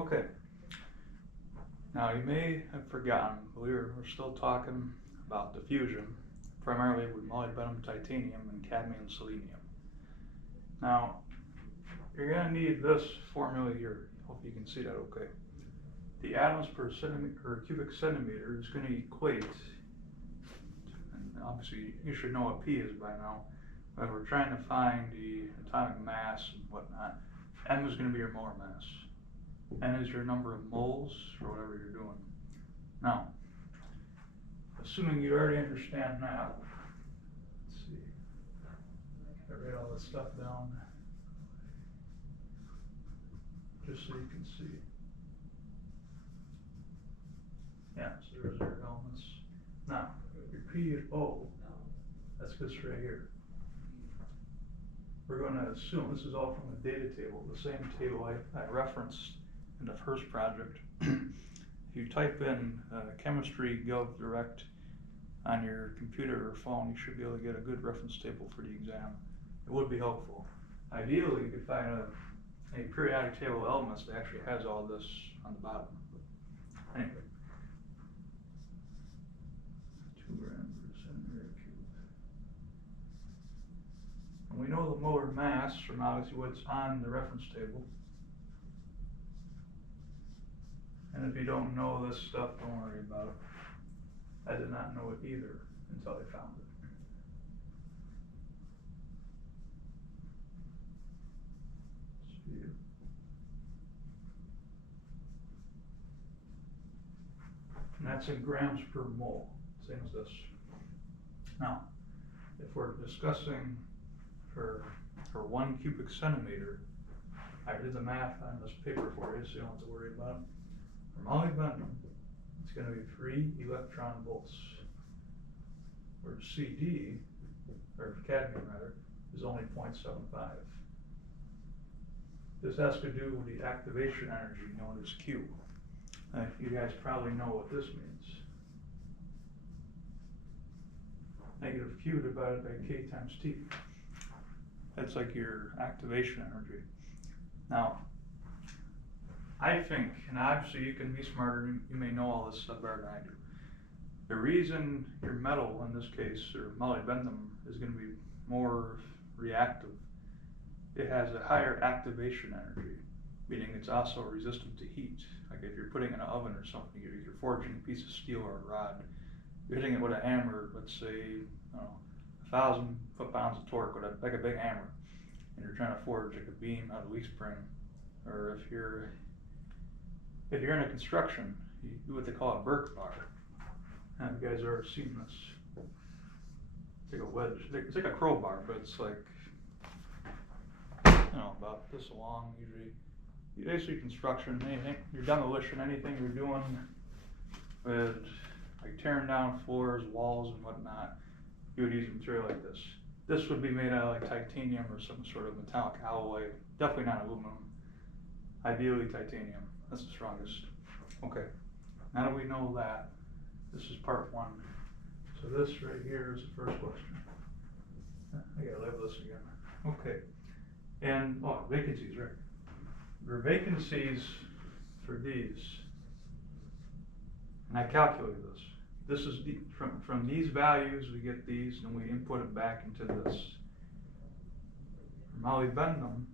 Okay. Now you may have forgotten, but we're still talking about diffusion, primarily with molybdenum, titanium, and cadmium, selenium. Now, you're going to need this formula here. Hope you can see that okay. The atoms per centimeter or cubic centimeter is going to equate, and obviously you should know what P is by now, but we're trying to find the atomic mass and whatnot. M is going to be your molar mass. N is your number of moles or whatever you're doing. Now, assuming you already understand that, let's see, I write all this stuff down just so you can see. Yeah, so there's your elements. Now, your P and O, that's this right here. We're going to assume, this is all from the data table, the same table I referenced in the first project. If you type in chemistry gov direct on your computer or phone, you should be able to get a good reference table for the exam. It would be helpful. Ideally, you could find a periodic table of elements that actually has all this on the bottom. But anyway, 2 grams per centimeter cube. And we know the molar mass from obviously what's on the reference table. And if you don't know this stuff, don't worry about it. I did not know it either until I found it. And that's in grams per mole, same as this. Now, if we're discussing for 1 cubic centimeter, I did the math on this paper for you, so you don't have to worry about it. For molybdenum, it's going to be 3 electron volts, where CD, or cadmium rather, is only 0.75. This has to do with the activation energy known as Q. You guys probably know what this means. Negative Q divided by K times T. That's like your activation energy. Now, I think, and obviously you can be smarter, you may know all this stuff better than I do. The reason your metal, in this case, or molybdenum, is going to be more reactive, it has a higher activation energy, meaning it's also resistant to heat. Like if you're putting in an oven or something, you're forging a piece of steel or a rod, you're hitting it with a hammer, let's say, 1,000 foot-pounds of torque, with like a big hammer, and you're trying to forge like a beam out of leaf spring. Or if you're in a construction, you do what they call a Burke bar. Have you guys ever seen this? It's like a wedge. It's like a crowbar, but it's like, about this long usually. Basically construction, anything, your demolition, anything you're doing with like tearing down floors, walls and whatnot, you would use a material like this. This would be made out of like titanium or some sort of metallic alloy, definitely not aluminum. Ideally titanium, that's the strongest. Okay, now that we know that, this is part 1. So this right here is the first question. I gotta label this again. Okay, and vacancies, right? There are vacancies for these, and I calculated this. This is from these values we get these, and we input it back into this. For molybdenum,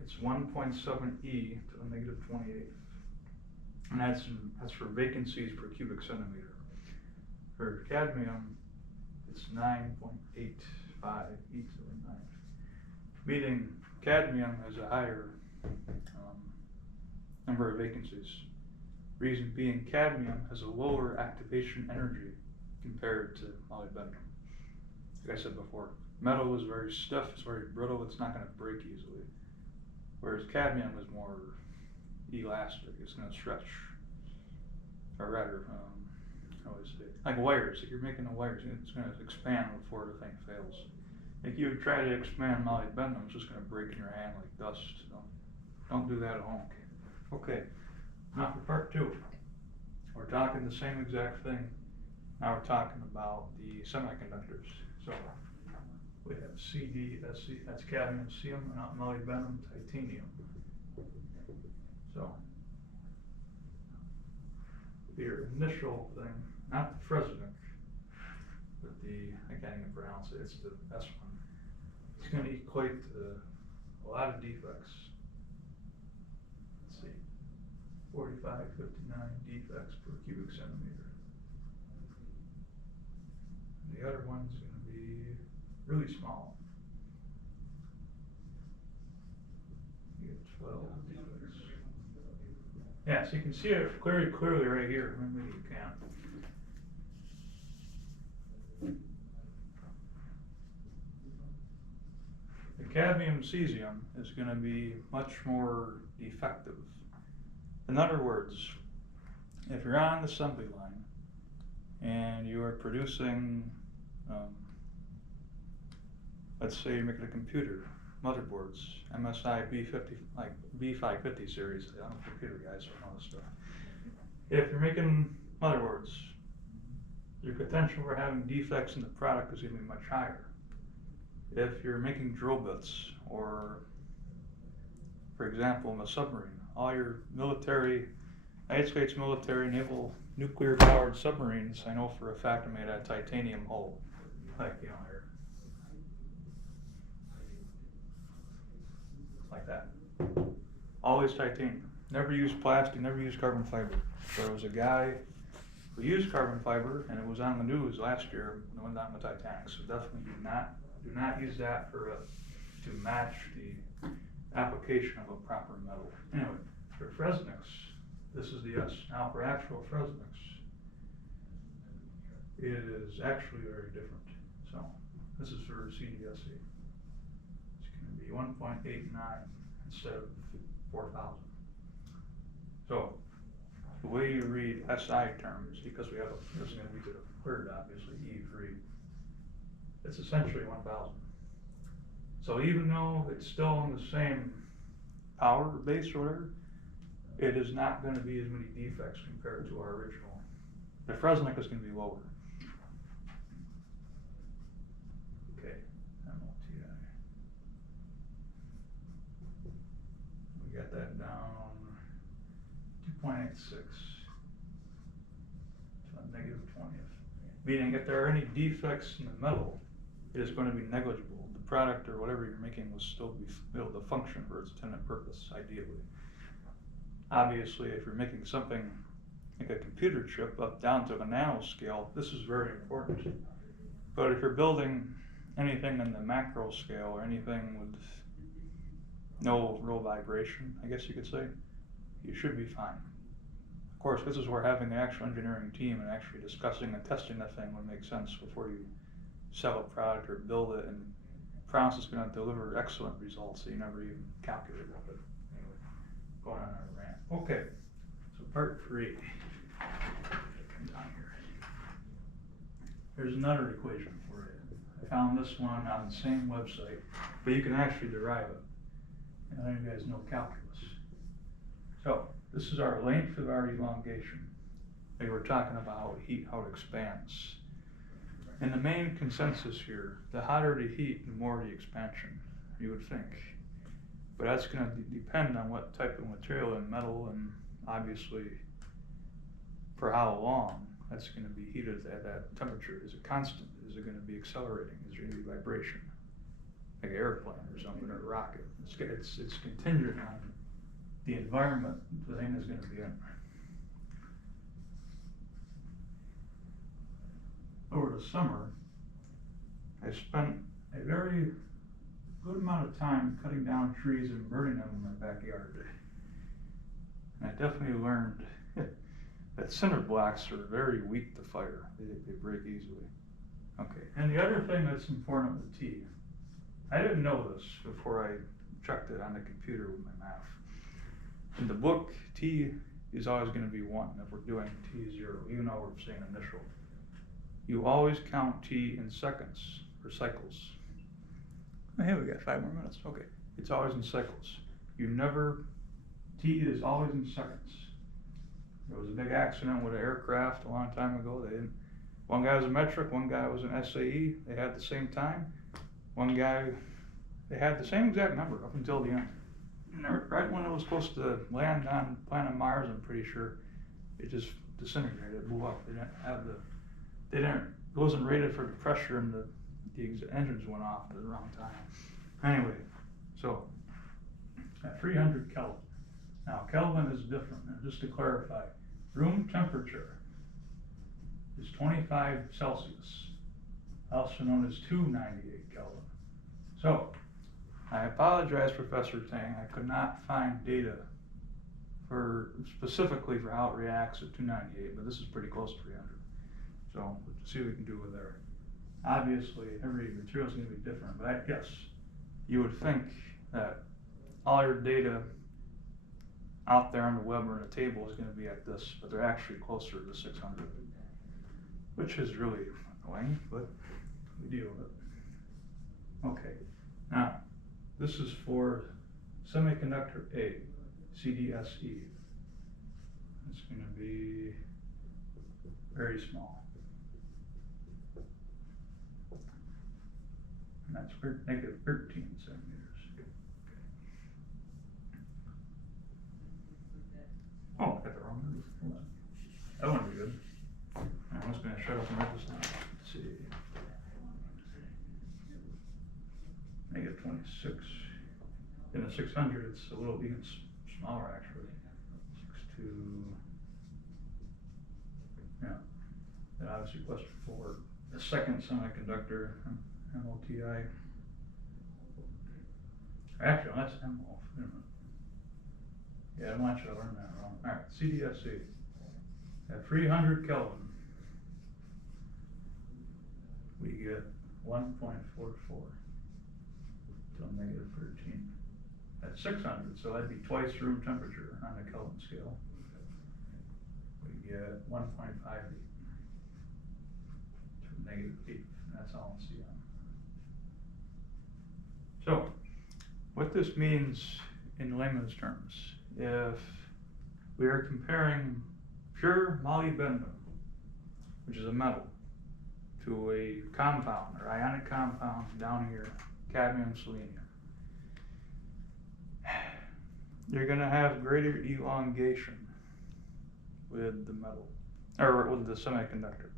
it's 1.7 E to the negative 28th, and that's for vacancies per cubic centimeter. For cadmium, it's 9.85 E to the 9th, meaning cadmium has a higher number of vacancies. Reason being, cadmium has a lower activation energy compared to molybdenum. Like I said before, metal is very stiff, it's very brittle, it's not going to break easily. Whereas cadmium is more elastic, it's going to stretch, or rather, how do I say, like wires. If you're making the wires, it's going to expand before the thing fails. If you try to expand molybdenum, it's just going to break in your hand like dust. Don't do that at home. Okay, now for part 2. We're talking the same exact thing. Now we're talking about the semiconductors. So we have CD, that's cadmium, CM, molybdenum, titanium. So, your initial thing, not the Fresnick, but I can't even pronounce it, it's the S one. It's going to equate to a lot of defects. Let's see, 45, 59 defects per cubic centimeter. And the other one's going to be really small. You get 12 defects. Yeah, so you can see it clearly right here. Maybe you can't. The cadmium cesium is going to be much more defective. In other words, if you're on the assembly line and you are producing, let's say you're making a computer, motherboards, MSI B50, like B550 series, I'm a computer guy, so I know this stuff. If you're making motherboards, your potential for having defects in the product is going to be much higher. If you're making drill bits, or for example in a submarine, all your military, United States military, naval, nuclear powered submarines, I know for a fact are made out of titanium hull, like here. Like that. Always titanium. Never use plastic, never use carbon fiber. There was a guy who used carbon fiber, and it was on the news last year, no one on the Titanic, so definitely do not use that to match the application of a proper metal. Anyway, for Fresniks, this is the S. Now for actual Fresniks, it is actually very different. So this is for CDSE. It's going to be 1.89 instead of 4,000. So the way you read SI terms, because we have this is going to be to the third, obviously, E3, it's essentially 1,000. So even though it's still on the same power base or whatever, it is not going to be as many defects compared to our original. The Fresnick is going to be lower. Okay, MLTI. We got that down 2.86 to a negative 20th. Meaning if there are any defects in the metal, it is going to be negligible. The product or whatever you're making will still be able to function for its intended purpose, ideally. Obviously, if you're making something like a computer chip up down to a nanoscale, this is very important. But if you're building anything in the macro scale or anything with no real vibration, I guess you could say, you should be fine. Of course, this is where having the actual engineering team and actually discussing and testing the thing would make sense before you sell a product or build it and promise it's going to deliver excellent results that you never even calculated. But anyway, going on our rant. Okay, so part 3. Come down here. Here's another equation for you. I found this one on the same website, but you can actually derive it. And I know you guys know calculus. So this is our length of our elongation. We were talking about heat, how it expands. And the main consensus here, the hotter the heat, the more the expansion, you would think. But that's going to depend on what type of material and metal, and obviously for how long that's going to be heated at that temperature. Is it constant? Is it going to be accelerating? Is there going to be vibration? Like an airplane or something, or a rocket. It's contingent on the environment the thing is going to be in. Over the summer, I spent a very good amount of time cutting down trees and burning them in my backyard. And I definitely learned that cinder blocks are very weak to fire. They break easily. Okay, and the other thing that's important with T, I didn't know this before I checked it on the computer with my math. In the book, T is always going to be 1 if we're doing T0, even though we're saying initial. You always count T in seconds, or cycles. Oh, hey, we got 5 more minutes. Okay, it's always in cycles. You never, T is always in seconds. There was a big accident with an aircraft a long time ago. One guy was a metric, one guy was an SAE. They had the same time. One guy, they had the same exact number up until the end. right when it was supposed to land on planet Mars, I'm pretty sure, it just disintegrated, it blew up. They didn't have it wasn't rated for the pressure, and the engines went off at the wrong time. Anyway, so at 300 Kelvin. Now Kelvin is different, and just to clarify, room temperature is 25 Celsius, also known as 298 Kelvin. So, I apologize, Professor Tang, I could not find data specifically for how it reacts at 298, but this is pretty close to 300. So, we'll see what we can do with there. Obviously, every material is going to be different, but I guess you would think that all your data out there on the web or in a table is going to be at this, but they're actually closer to 600, which is really annoying, but we deal with it. Okay, now this is for Semiconductor A, CDSE. It's going to be very small. And that's negative 13 centimeters. Oh, I got the wrong number. Hold on. That wouldn't be good. I'm just going to shut up and write this down. Let's see. Negative 26. In a 600, it's a little even smaller, actually. 6.2. Yeah. And obviously, plus for the second semiconductor, MOTI. Actually, that's MO. Yeah, I want you to learn that wrong. All right, CDSE. At 300 Kelvin, we get 1.44 till negative 13. At 600, so that'd be twice room temperature on the Kelvin scale. We get 1.58 to negative 8. That's all in CM. So, what this means in layman's terms, if we are comparing pure molybdenum, which is a metal, to a compound or ionic compound down here, cadmium, selenium, you're going to have greater elongation with the metal, or with the semiconductor.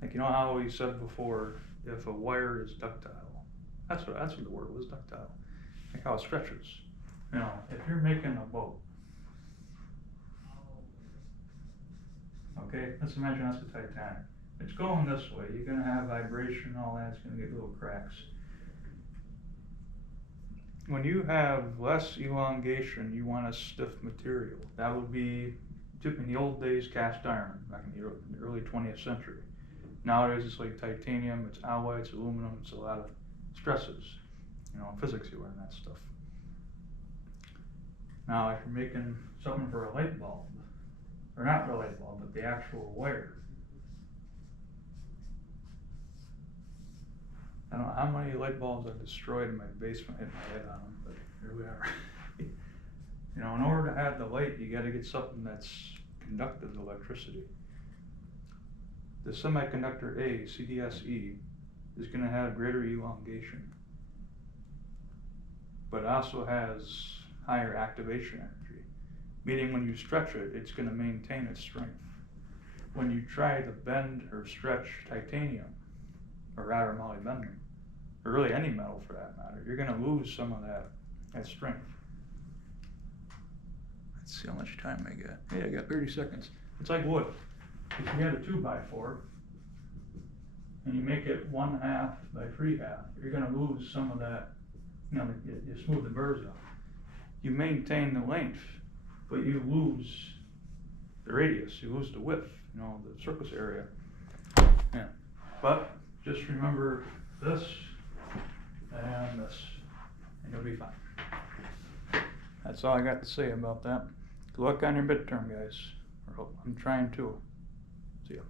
Like, you know how we said before, if a wire is ductile, that's what the word was, ductile. Like how it stretches. You know, if you're making a boat, okay, let's imagine that's the Titanic. It's going this way, you're going to have vibration and all that, it's going to get little cracks. When you have less elongation, you want a stiff material. That would be, in the old days, cast iron, back in the early 20th century. Nowadays, it's like titanium, it's alloy, it's aluminum, it's a lot of stresses. You know, in physics, you learn that stuff. Now, if you're making something for a light bulb, or not the light bulb, but the actual wire, I don't know how many light bulbs I've destroyed in my basement, hit my head on them, but here we are. You know, in order to have the light, you got to get something that's conductive to electricity. The semiconductor A, CDSE, is going to have greater elongation, but also has higher activation energy, meaning when you stretch it, it's going to maintain its strength. When you try to bend or stretch titanium, or rather molybdenum, or really any metal for that matter, you're going to lose some of that strength. Let's see how much time I got. Hey, I got 30 seconds. It's like wood. If you had a 2x4 and you make it 1/2 by 3/2, you're going to lose some of that. You know, you smooth the burrs out. You maintain the length, but you lose the radius. You lose the width. You know, the surface area. Yeah. But just remember this and this, and you'll be fine. That's all I got to say about that. Good luck on your midterm, guys. I'm trying to. See ya.